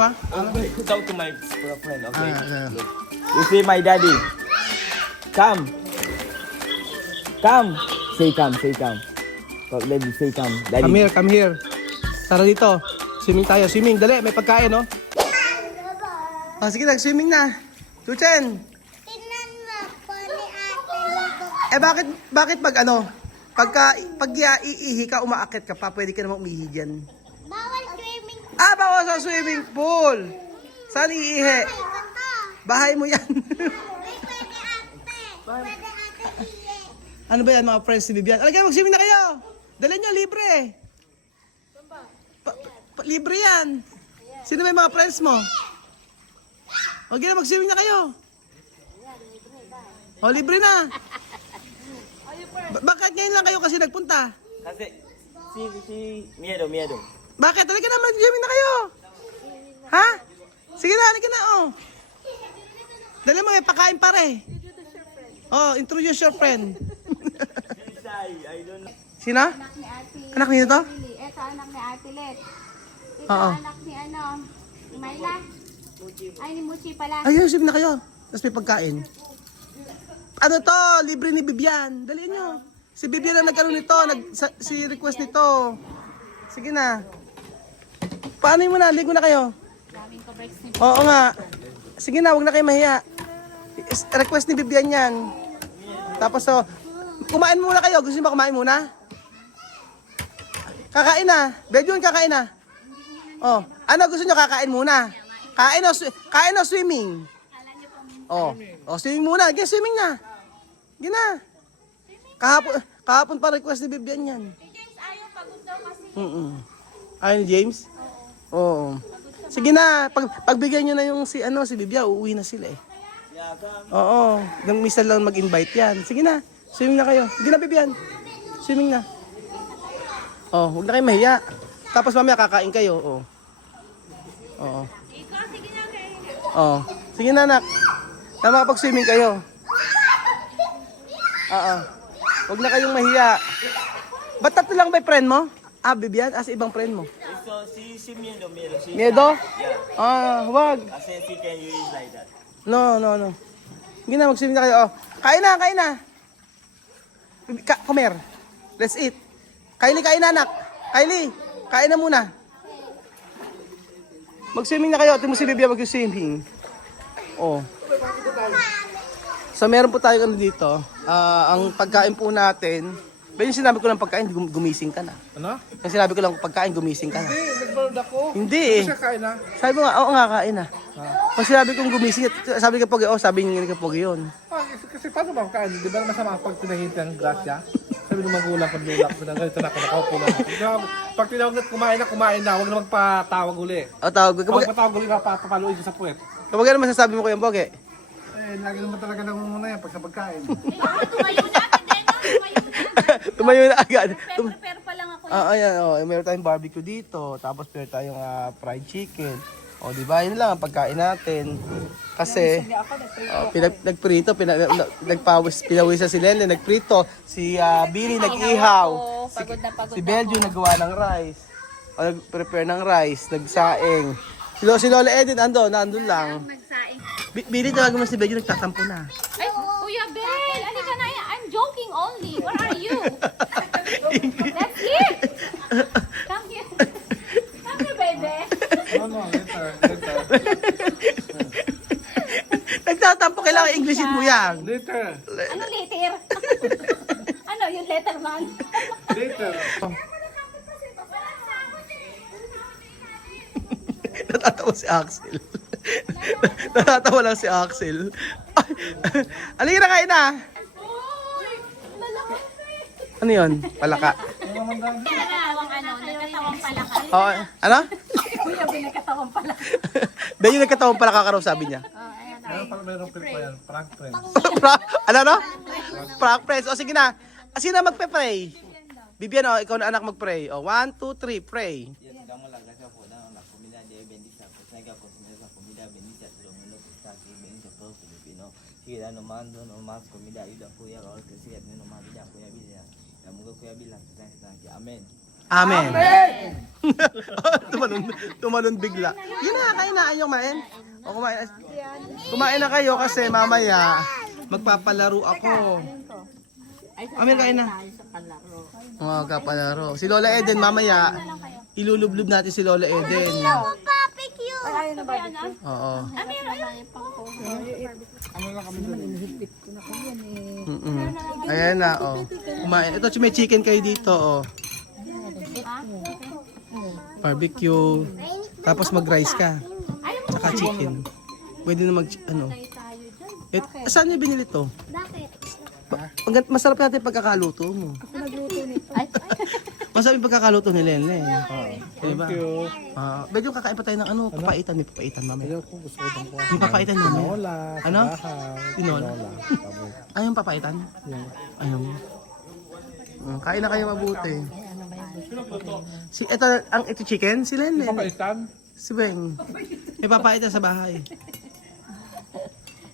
ah. Talk to my friend, okay? Look. You see my daddy. Come. Come. Say come, say come. Talk, daddy, say come. Daddy. Come here, come here. Tara dito. Swimming tayo. Swimming, dali. May pagkain, no? Sige, nag-swimming na. Chuchen. Tingnan mo po ni ate. Bakit pag pag iihi ka, umaakit ka pa, pwede ka namang umihi dyan. Bawal swimming. Bawal sa swimming pool. Saan iihi? Ito. Bahay mo yan. Pwede ate. Pwede ate iye. Ano ba yan mga friends ni Vivian? Alagay, mag-swimming na kayo. Dala nyo, libre. Libre yan. Sino ba yung mga friends mo? Huwag na, mag-swimming na kayo. O, libre na. Bakit ngayon lang kayo kasi nagpunta? Kasi, miedo. Bakit? Halika na, mag-swimming na kayo. Ha? Sige na, halika na, oh. Dali mo, may pakain pare. Oh, introduce your friend. I don't know. Sino? Anak ni Ate Anak niyo to? Lily. Ito anak ni Ate Let. Ito Oo. anak ni ni Myla. Ay, ni Muchi pala. Ayun, swimming na kayo. Tapos may pagkain. Ano to? Libre ni Bibian. Daliin nyo. Si Bibian ang nagkaroon nito. Si request nito. Sige na. Paano mo na? Ligo na kayo. Daming coverage ni Oo nga. Sige na, huwag na kayo mahiya. Request ni Bibian yan. Tapos kumain muna kayo. Gusto niyo ba kumain muna? Kakain na. Bedyon, kakain na. Oh, ano gusto niyo kakain muna? Kain o swimming? Oh, swimming muna. Sige, swimming na. Sige na. Kahapon pa request ni Bibian yan. James, ayaw pagod daw kasi. Ayaw ni James? Oo. Sige na, pagbigyan nyo na yung si Bibia, uuwi na sila eh. Oo, nang misa lang mag-invite yan. Sige na, swimming na kayo. Hindi na Bibian, swimming na. Oh, huwag na kayo mahiya. Tapos mamaya kakain kayo, oo. Oo. Oo. Sige na anak, na makapag-swimming kayo. Oo. Huwag na kayong mahiya. Ba't tatlo lang ba yung friend mo? Bibian, as ibang friend mo. So, si Miedo. Miedo? Yeah. Wag. Kasi she can use like that. No. Sige na, mag-swimming na kayo. Oh. Kain na. Come here. Let's eat. Kylie, kain na anak. Kylie, kain na muna. Mag-swimming na kayo. Ito mo si Bibia mag-swimming. Oh. So meron po tayo dito. Ang pagkain po natin. Ba yung sinabi ko lang pagkain, gumising ka na. Ano? Yung sinabi ko lang pagkain, gumising ka na. Nag-board ako. Hindi eh. Siya kain na. Sabi mo nga, oo nga, kain na. Pag sinabi kong gumising, sabi ka Pogi, sabi niya ka Pogi yun. Kasi paano ba kain? Di ba masama pag pinahintay ang grasya? Sabi ng magulang ko, lulak ko na ganito na ako, nakaupo lang ako. Pag tinawag na kumain na, huwag na magpatawag uli. O tawag, Kapag patawag uli, papaluin ko sa puwet. kapag ano masasabi mo kayong Pogi? Lagi naman talaga nangunguna yan pag sa pagkain. Tumayo na, Tumayo na agad. Prepare pa lang ako. Ayan, meron tayong barbecue dito, tapos meron tayong fried chicken. O, di ba? Yun lang ang pagkain natin. Kasi, nagprito, pinawisan si Lele, nagprito. Si Billy nag-ihaw. Si Belgio nagawa ng rice. O, nag-prepare ng rice, nagsaing. Si Lola Edith, nandun lang. Magsaing. Billy, tawag mo si Belgio, nagtatampo na. Ay, Kuya Bel, halika na. I'm joking only. Where are you? That's it. Come here. Come here, baby. No, later. Nagtatampo, kailangan Englishin mo yan. Later. Ano letter? Ano yung letterman? Later. Natatawa si Axel. Natatawa lang si Axel. Alin na kain na. Ano yun? Palaka. Nagkatawang nagkatawang palaka. Oh, ano? Kuya Bel, nagkatawang palaka. Dahil yung nagkatawang palaka ka raw, sabi niya. Meron pa yan. Prank friend. Ano no? Prank friends. O sige na. Sino magpe-pray? Bibian, ikaw na anak mag-pray. 1, 2, 3, pray. Yes, damos la gracias por darnos la comida de hoy. Bendice a Costa cocinar esa comida. Bendice a todo el mundo que está aquí. Bendice a todos los filipinos. Sigue dando más comida. Ayuda a cuidar a los que sigan teniendo más vida. Cuida vida. La mujer cuida vida. Amén. Amen. tumalon bigla. Yun na, kain na. Ayaw kumain. O kumain na kayo kasi mamaya magpapalaro ako. Amir, kain na. Oo, kapalaro. Si Lola Eden mamaya, ilulublub natin si Lola Eden. Barbecue. Oo. Ayan na, oh. Kumain. Ito, may chicken kayo dito, oh. Barbecue. Tapos mag-rice ka. Tsaka chicken. Pwede na saan niyo binili to? Masarap natin pagkakaluto mo. Masarap yung pagkakaluto ni Lenle. Diba? Thank you. Medyo kakain pa tayo ng papaitan. May papaitan, mami. Ayaw ko, gusto ko ng kuha. May papaitan yun. Tinola. Ano? Bahay. Tinola. Ayong papaitan? Ayong. Kain na kayo mabuti. Ito chicken? Si Lenle. Papaitan? Si Beng. May papaitan sa bahay.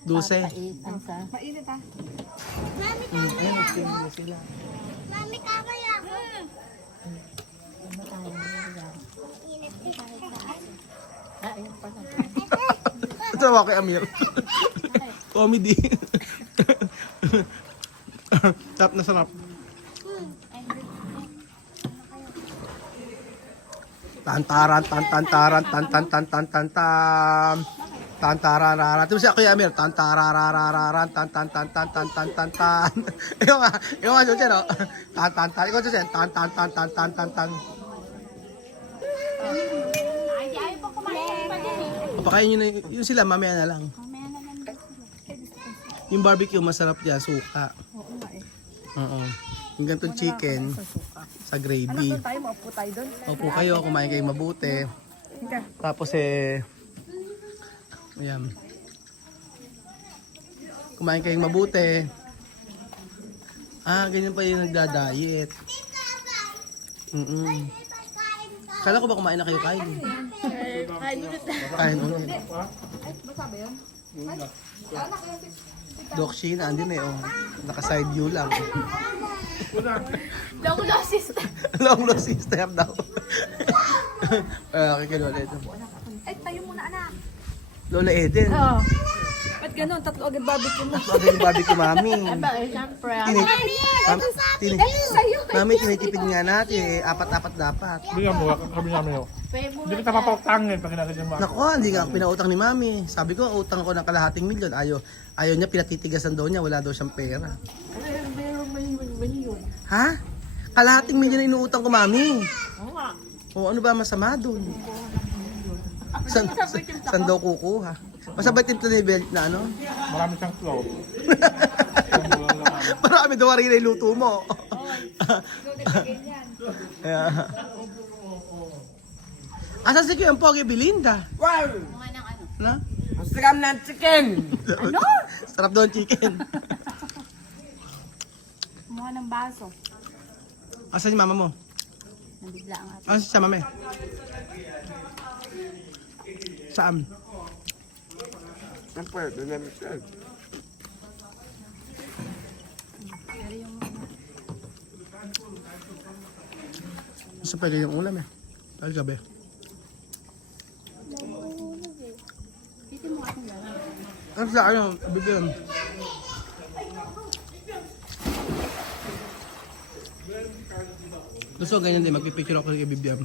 12. Mami, kakaya ako. Tawa kay Amir. Comedy. Sarap na sarap. Tantaran, tantantaran, tantantantantantan. Tantarararan. Ito siya Kuya Amir. Tantararararan, tantantantantantantan. Ikaw nga, Jojen, no? Tantantan. Ikaw, Jojen. Tantantantantantantan. Ay, di ayaw pa kumain pa din eh. Pakain nyo na yung sila, mamaya na lang. Mamaya na lang. Yung barbecue, masarap dyan, suka. Oo. Yung ganitong chicken sa gravy. Maupo tayo doon. Opo kayo, kumain kayo mabuti. Tapos ayan. Kumain kayong mabuti. Ganyan pa yung nagda-diet. Kala ko ba kumain na kayo, kain? Kain ulit. Doc Sheen, andin oh. Naka-side view lang. Long lost sister. Long lost sister daw. Kikinuha ito. Ay, tayo muna anak. Lola Eden. Oo. Ba't ganun? Tatlo agad barbecue mo. Bagay yung barbecue, mami. Siyempre. Mami, tinitipid nga natin eh. Apat-apat dapat. Bigyan mo, kami namin yun. Hindi kita mapautangin pag kinakit yung mga. Naku, hindi nga ako pinautang ni mami. Sabi ko, utang ko ng kalahating milyon. Ayaw niya, pinatitigasan daw niya. Wala daw siyang pera. Ha? Kalahating milyon na inuutang ko, mami. O ano ba masama doon? San daw kukuha? Masabay timpla ni Belt na ano? Marami siyang flow. Marami daw rin na iluto mo. Kaya. Asan si Kuya Pogi Belinda? Mga ng ano. Na? Ang sarap ng chicken! Ano? Sarap doon chicken. Kumuha ng baso. Asan si mama mo? Nabigla ang ato. Asan si mama? Saan? Siyempre, doon namin siya. Gusto pa yung ulam eh. Dahil gabi. Dito mo akong lalaki. Ano sa ano? Bibigyan. Gusto ko ganyan din. Magpipicture ako kay Bibiam.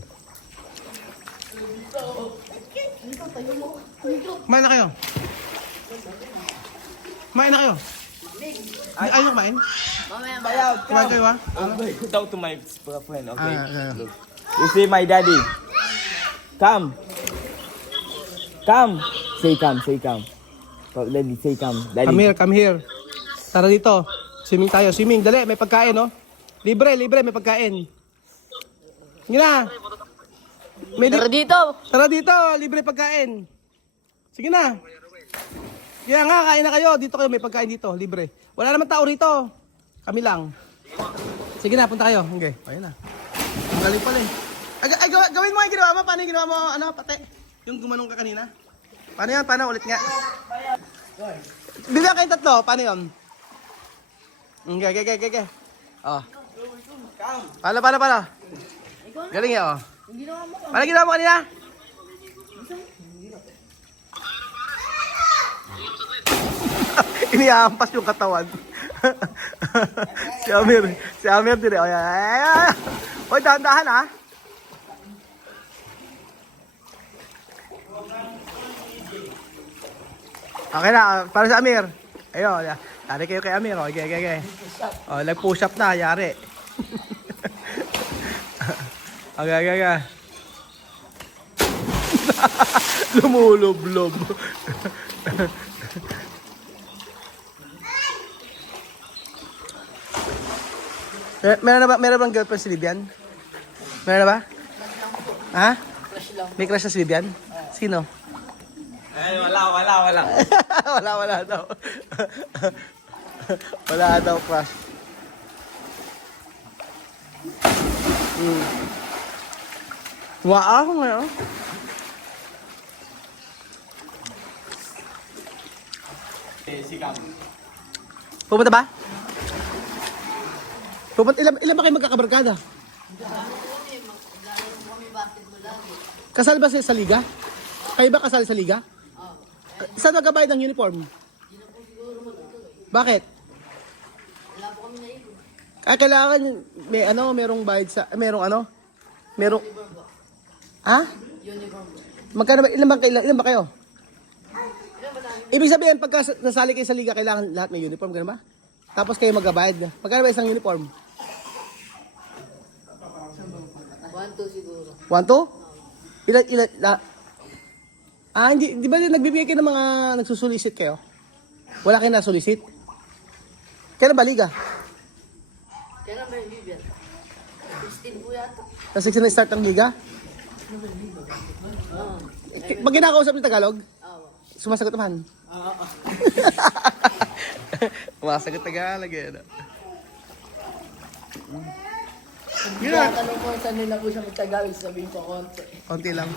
Kumain na kayo. Kumain na kayo. Ayaw kumain? Kumain kayo ha? Talk to my friend, okay? Ah. You see my daddy. Come. Come. Say come, say come. Daddy, say come. Daddy. Come here. Tara dito. Swimming tayo. Swimming. Dali, may pagkain, no? Libre, may pagkain. Sige na. Tara dito. Tara dito. Libre pagkain. Sige na. Kaya nga, kain na kayo. Dito kayo, may pagkain dito. Libre. Wala naman tao rito. Kami lang. Sige na, punta kayo. Okay. Ayun na. Ang galing pala eh. Gawin mo yung ginawa mo. Paano yung ginawa mo? Ano, pate? Yung gumanong ka kanina? Paano yan? Paano? Ulit nga. Bibigyan kayong tatlo. Paano yun? Okay. Oh. Paano? Galing yan, oh. Ano ginawa mo kanina? Iniampas yung katawan. Si Amir din. Oh, yan. Hoy, dahan-dahan ha. Okay na, para sa Amir. Ayun, yari kayo kay Amir. Okay. Oh, nag-push up na, yari. Okay. Lumulublob. Meron bang girlfriend si Vivian? Meron na ba? Ha? May crush na si Vivian? Sino? Ay, wala. wala daw. Wala daw crush. Wow, ngayon. Pupunta ba? Ilan ba kayo magkakabarkada? Kasal ba siya sa liga? Kayo ba kasal sa liga? Saan nagkabayad ng uniform? Bakit? Kailangan may merong bayad sa merong ha? Magkano ba ilan ba kayo? Ibig sabihin pagka nasali kayo sa liga kailangan lahat may uniform, gano'n ba? Tapos kayo magbabayad. Magkano ba isang uniform? 1-2 siguro. 1-2? Hindi ba nagbibigay kayo ng mga nagsusulisit kayo? Wala kayo nasulisit? Kailan ba liga? Kailan ba yung Vivian? 16 po yata. Kasi na start ang liga? Pag kinakausap ng Tagalog? Sumasagot naman? Oo. Sumasagot Tagalog eh. Kaya tanong ko saan nila po siya magtagalog, sabihin ko konti. Konti lang.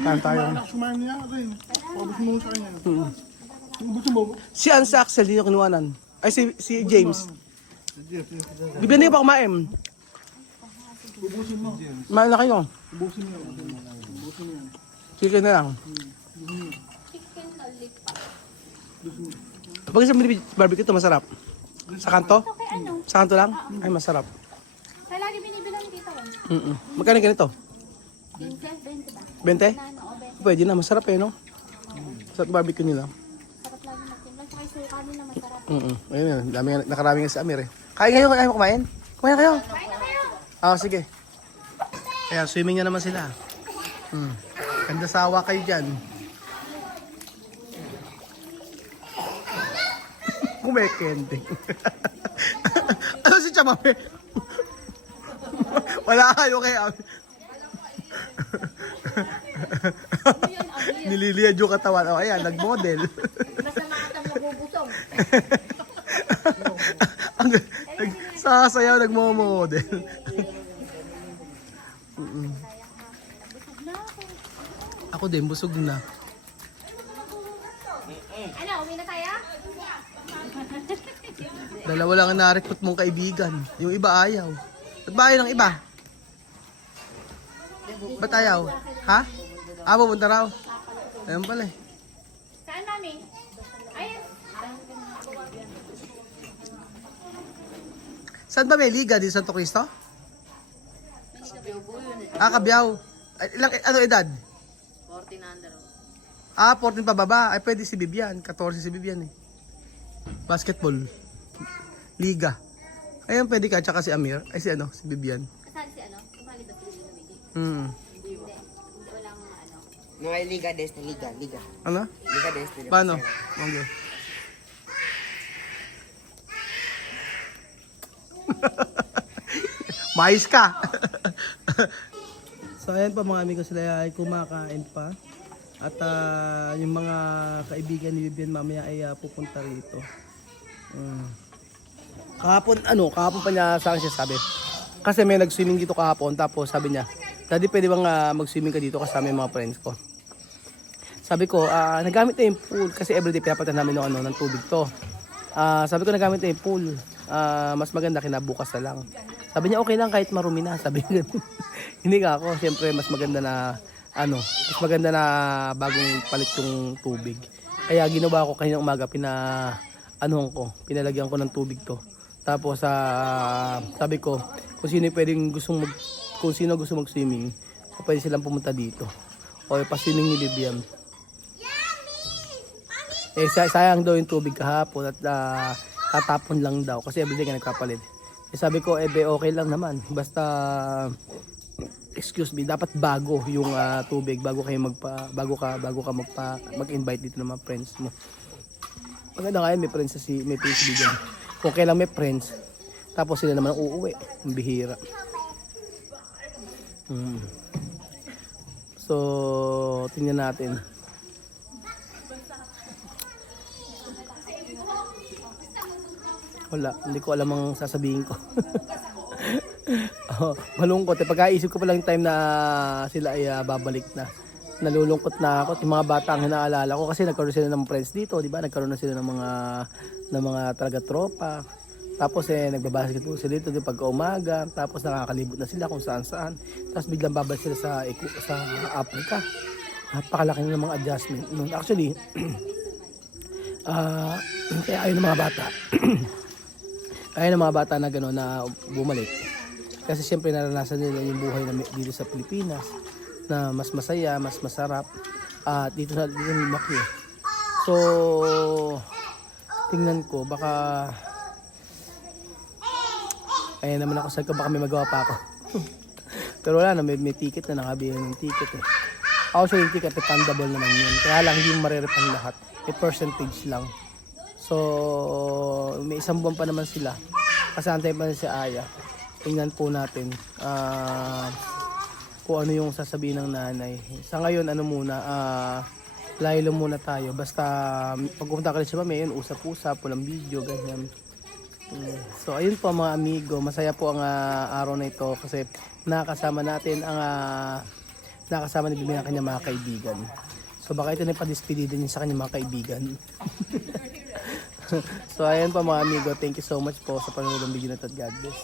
Kain tayo. Si Ann sa Axel, hindi nyo kinuwanan. Ay, si James. Bibigyan niyo pa kumain. Kumain na kayo. Chicken na lang. Chicken lollipop. Pag sa barbecue ito, masarap. Sa kanto? Okay, ano? Sa kanto lang? Ay, masarap. Kaya lagi binibilang dito. Magkano ganito? 20 ba? 20? Nano, o 20. Pwede na, masarap eh, no? Sa barbecue nila. Sarap lagi magtimplang. Tsaka yung suka nila masarap. Ayun yun, nakarami nga si Amir eh. Kain kayo, kaya mo kumain? Kumain kayo. Kain na kayo! Sige. Ayan, swimming na naman sila. Ganda sawa kayo dyan. Kumekending. Ano si Chamame? Wala kayo kay Amir. Nililiad yung katawan. O ayan, nag-model. Basta makatang mabubusog. Sasayaw, nagmo-model. Ako din, busog na. Ano, uwi na tayo? Dalawa lang ang na-recruit mong kaibigan. Yung iba ayaw. Ba't ba ayaw ng iba? Ba't ayaw? Ha? Pupunta raw. Ayun pala eh. Saan, mami? Ayun. Saan ba may liga? Di Santo Cristo? Kabiyaw. Ano edad? 14 under. 14 pa baba. Ay pwede si Bibian. 14 si Bibian eh. Basketball. Liga. Ayun pwede ka. Tsaka si Amir. Ay si Bibian. Kasali si ano? Kumali ba si Lino Wiki? Hindi. Walang ano. Mga liga des na liga. Ano? Liga des na. Paano? Okay. Mais ka. So ayan pa mga amigo, sila ay kumakain pa. At yung mga kaibigan ni Vivian mamaya ay pupunta rito. Kahapon pa niya sa akin siya sabi. Kasi may nag-swimming dito kahapon, tapos sabi niya, Daddy, pwede bang mag-swimming ka dito kasama yung mga friends ko? Sabi ko, nagamit na yung pool kasi everyday pinapatan namin ng tubig to. Sabi ko nagamit na yung pool. mas maganda kinabukas na lang. Sabi niya okay lang kahit marumi na, sabi niya. Hindi nga ako, siyempre mas maganda na mas maganda na bagong palit yung tubig. Kaya ginawa ko kanina umaga, pinalagyan ko ng tubig to. Tapos sabi ko, kung sino gusto mag-swimming, pwede silang pumunta dito. O pa-swimming ni Vivian. Sayang daw yung tubig kahapon at tatapon lang daw kasi everyday ka nagpapalit. Sabi ko, okay lang naman. Basta, excuse me, dapat bago yung tubig bago ka mag-invite dito ng mga friends mo. Maganda nga yun, may friends si Vivian. Kung kailan may friends, tapos sila naman uuwi. Ang bihira. So, tingnan natin. Wala, hindi ko alam ang sasabihin ko. Malungkot. Pagkaisip ko pa lang yung time na sila ay babalik na. Nalulungkot na ako. Yung mga bata ang hinaalala ko kasi nagkaroon sila ng friends dito, di ba? Nagkaroon na sila ng mga talaga tropa. Tapos nagbabasketball sila dito pagka umaga. Tapos nakakalibot na sila kung saan-saan. Tapos biglang babalik sila sa Africa. Napakalaki ng mga adjustment. Actually, kaya ayun ng mga bata. Kaya ng mga bata na gano'n na bumalik. Kasi siyempre naranasan nila yung buhay na dito sa Pilipinas na mas masaya, mas masarap. At dito lumaki. So, tingnan ko, baka ayan naman ako, saan ka baka may magawa pa ako. Pero wala na, may ticket na, nakabili ng ticket eh. Actually yung ticket, refundable naman yun. Kaya lang hindi marerefund lahat. May percentage lang. So, may isang buwan pa naman sila. Kasi antay pa si Aya. Tingnan po natin kung ano yung sasabihin ng nanay. Sa ngayon, laylo muna tayo. Basta, pagpunta ka rin siya may yun, usap-usap, walang video, ganyan. So, ayun po mga amigo. Masaya po ang araw na ito kasi nakasama natin nakasama ni Bibi ng kanyang mga kaibigan. So, baka ito na yung padispedida niya sa kanyang mga kaibigan. So ayan pa mga amigo, thank you so much po sa panonood ng video na ito. God bless.